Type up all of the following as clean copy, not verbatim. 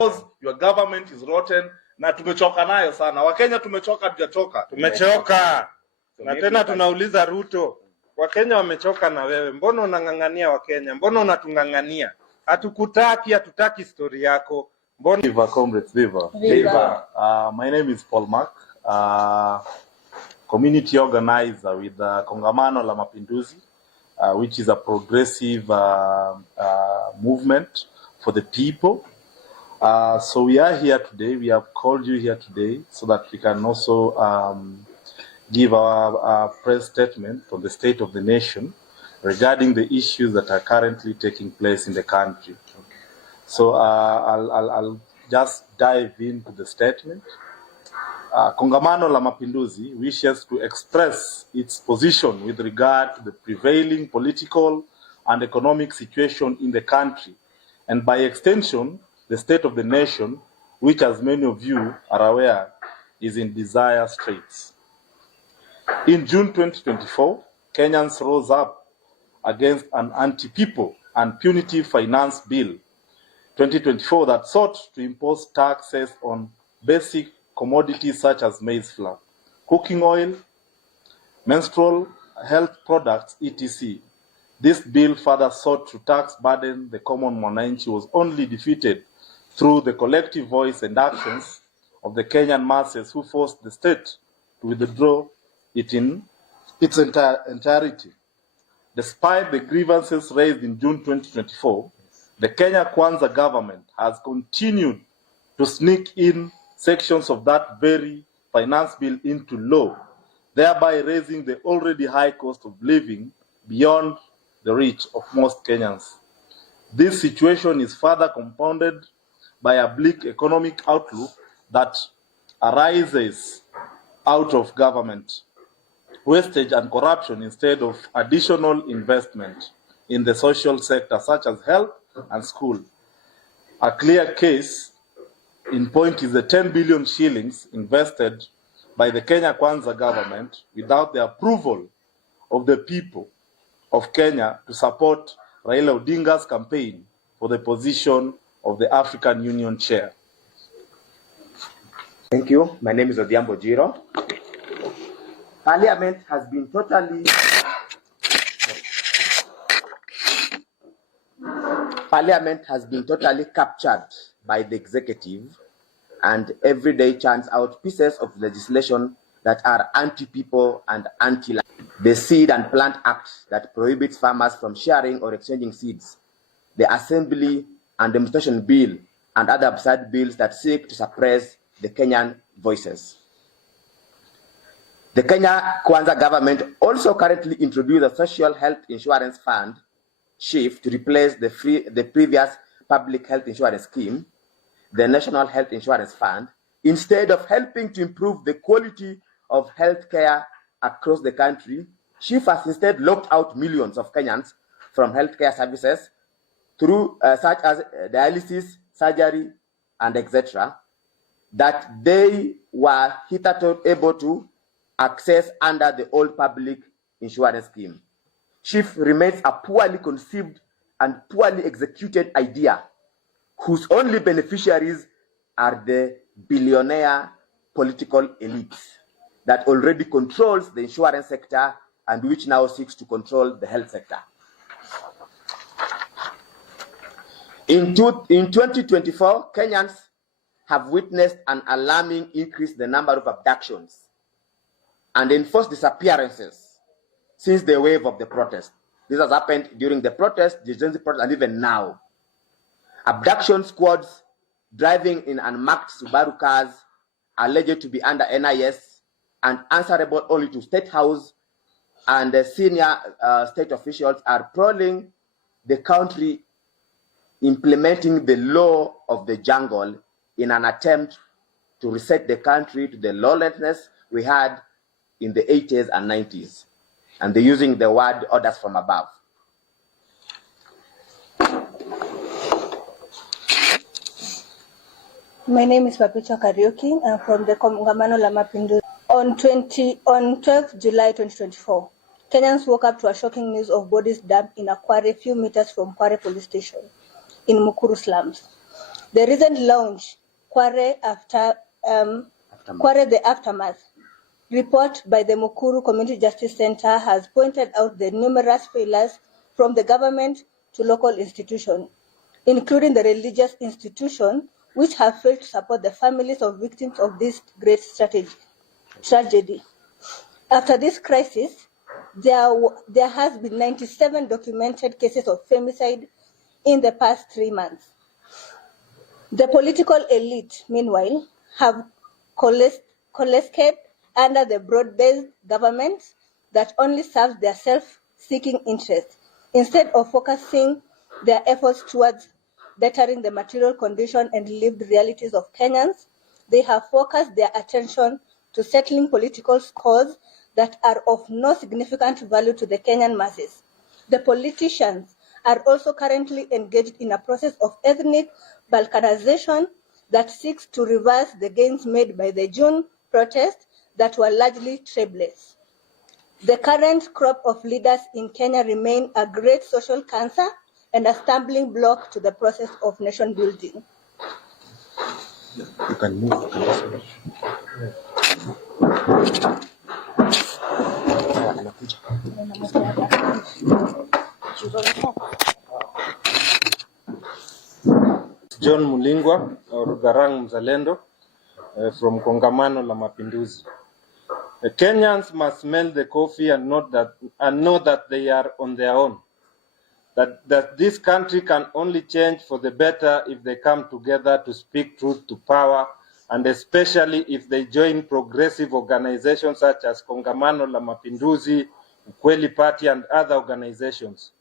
Your government is rotten na tumechoka nayo sana. Wakenya tumechoka, tujachoka. Tumechoka. Na tena tunauliza Ruto, Wakenya wamechoka na wewe. Mbona unangangania Wakenya? Mbona unatungangania? Hatukutaki, hatutaki story yako. Mbona Viva comrades, viva. My name is Paul Mark. Community organizer with Kongamano la Mapinduzi, which is a progressive movement for the people. So we are here today. We have called you here today so that we can also give our press statement on the state of the nation regarding the issues that are currently taking place in the country. So I'll just dive into the statement. Kongamano la Mapinduzi wishes to express its position with regard to the prevailing political and economic situation in the country, and by extension, the state of the nation, which, as many of you are aware, is in dire straits. In June 2024, Kenyans rose up against an anti-people and punitive finance bill 2024 that sought to impose taxes on basic commodities such as maize flour, cooking oil, menstrual health products, etc. This bill further sought to tax burden the common mwananchi was only defeated through the collective voice and actions of the Kenyan masses who forced the state to withdraw it in its entirety. Despite the grievances raised in June 2024, the Kenya Kwanza government has continued to sneak in sections of that very finance bill into law, thereby raising the already high cost of living beyond the reach of most Kenyans. This situation is further compounded by a bleak economic outlook that arises out of government wastage and corruption instead of additional investment in the social sector such as health and school. A clear case in point is the 10 billion shillings invested by the Kenya Kwanza government without the approval of the people of Kenya to support Raila Odinga's campaign for the position of the African Union chair. Thank you. My name is Odhiambo Jiro. Parliament has been totally captured by the executive, and every day churns out pieces of legislation that are anti-people and anti-land. The Seed and Plant Act that prohibits farmers from sharing or exchanging seeds, the Assembly and Demonstration Bill, and other absurd bills that seek to suppress the Kenyan voices. The Kenya Kwanza government also currently introduced a Social Health Insurance Fund, SHIF, to replace the previous Public Health Insurance Scheme, the National Health Insurance Fund. Instead of helping to improve the quality of health care across the country, SHIF has instead locked out millions of Kenyans from healthcare services through such as dialysis, surgery, and etc., that they were hitherto able to access under the old public insurance scheme. SHIF remains a poorly conceived and poorly executed idea whose only beneficiaries are the billionaire political elites that already controls the insurance sector and which now seeks to control the health sector. In 2024, Kenyans have witnessed an alarming increase in the number of abductions and enforced disappearances since the wave of the protest. This has happened during the protest, the Gen Z protest, and even now. Abduction squads driving in unmarked Subaru cars alleged to be under NIS and answerable only to State House and the senior state officials are prowling the country, implementing the law of the jungle in an attempt to reset the country to the lawlessness we had in the 80s and 90s. And they're using the word orders from above. My name is Papicha Kariuki. I'm from the Kongamano la Mapinduzi. On 12 July 2024, Kenyans woke up to a shocking news of bodies dumped in a quarry a few meters from Kware police station in Mukuru slums. The recent launch, Kware the Aftermath report by the Mukuru Community Justice Center has pointed out the numerous failures from the government to local institutions, including the religious institutions, which have failed to support the families of victims of this great tragedy. After this crisis, there has been 97 documented cases of femicide in the past 3 months. The political elite, meanwhile, have coalesced under the broad-based government that only serves their self-seeking interests, instead of focusing their efforts towards bettering the material condition and lived realities of Kenyans. They have focused their attention to settling political scores that are of no significant value to the Kenyan masses. The politicians are also currently engaged in a process of ethnic balkanization that seeks to reverse the gains made by the June protests that were largely tribeless. The current crop of leaders in Kenya remain a great social cancer and a stumbling block to the process of nation building. You can move to this. John Mulingwa or Garang Mzalendo from Kongamano la Mapinduzi. The Kenyans must smell the coffee and know that they are on their own. That this country can only change for the better if they come together to speak truth to power, and especially if they join progressive organizations such as Kongamano la Mapinduzi, Ukweli Party, and other organizations.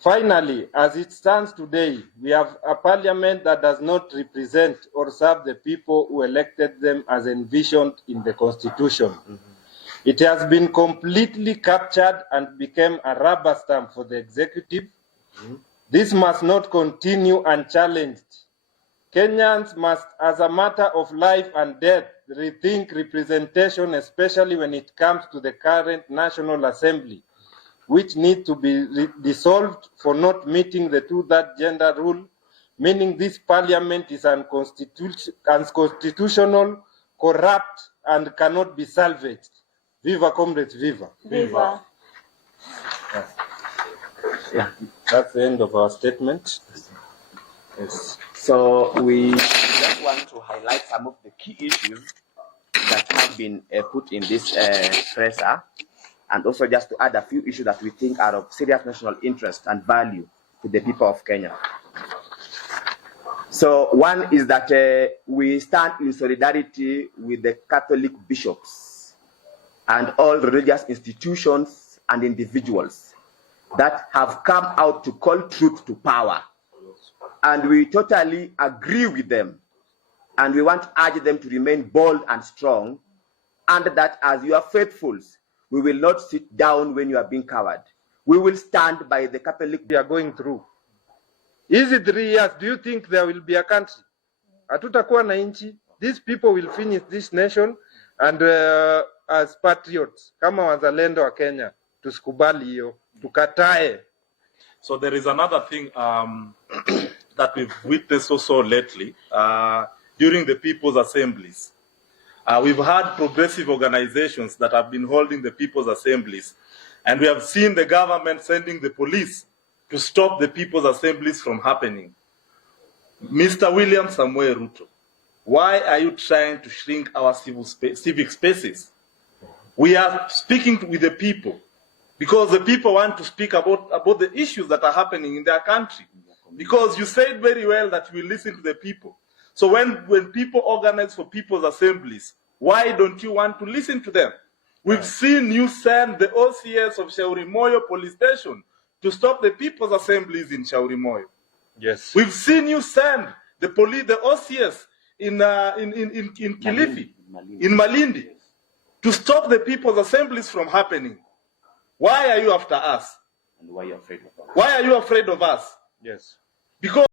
Finally, as it stands today, we have a parliament that does not represent or serve the people who elected them as envisioned in the Constitution. It has been completely captured and became a rubber stamp for the executive. This must not continue unchallenged. Kenyans must, as a matter of life and death, rethink representation, especially when it comes to the current National Assembly, which need to be dissolved for not meeting the 2/3 gender rule, meaning this parliament is unconstitutional, corrupt, and cannot be salvaged. Viva comrades, viva. Viva. Yeah, that's the end of our statement. Yes. So we just want to highlight some of the key issues that have been put in this presser, and also just to add a few issues that we think are of serious national interest and value to the people of Kenya. So one is that we stand in solidarity with the Catholic bishops and all religious institutions and individuals that have come out to call truth to power. And we totally agree with them. And we want to urge them to remain bold and strong, and that as you are faithfuls, we will not sit down when you are being covered. We will stand by the Catholic we are going through. Is it 3 years? Do you think there will be a country? Hatutakuwa na nchi. These people will finish this nation, and as patriots, kama wazalendo wa Kenya, tusikubali hiyo, tukatae. So there is another thing that we've witnessed also lately during the people's assemblies. We've had progressive organizations that have been holding the people's assemblies, and we have seen the government sending the police to stop the people's assemblies from happening. Mr. William Samuel Ruto, why are you trying to shrink our civic spaces? We are speaking with the people because the people want to speak about the issues that are happening in their country. Because you said very well that you will listen to the people. So when people organize for people's assemblies, why don't you want to listen to them? We've seen you send the OCS of Shaurimoyo police station to stop the people's assemblies in Shaurimoyo. Yes. We've seen you send the OCS in Kilifi, in Malindi, to stop the people's assemblies from happening. Why are you after us? And why are you afraid of us? Why are you afraid of us? Yes. Because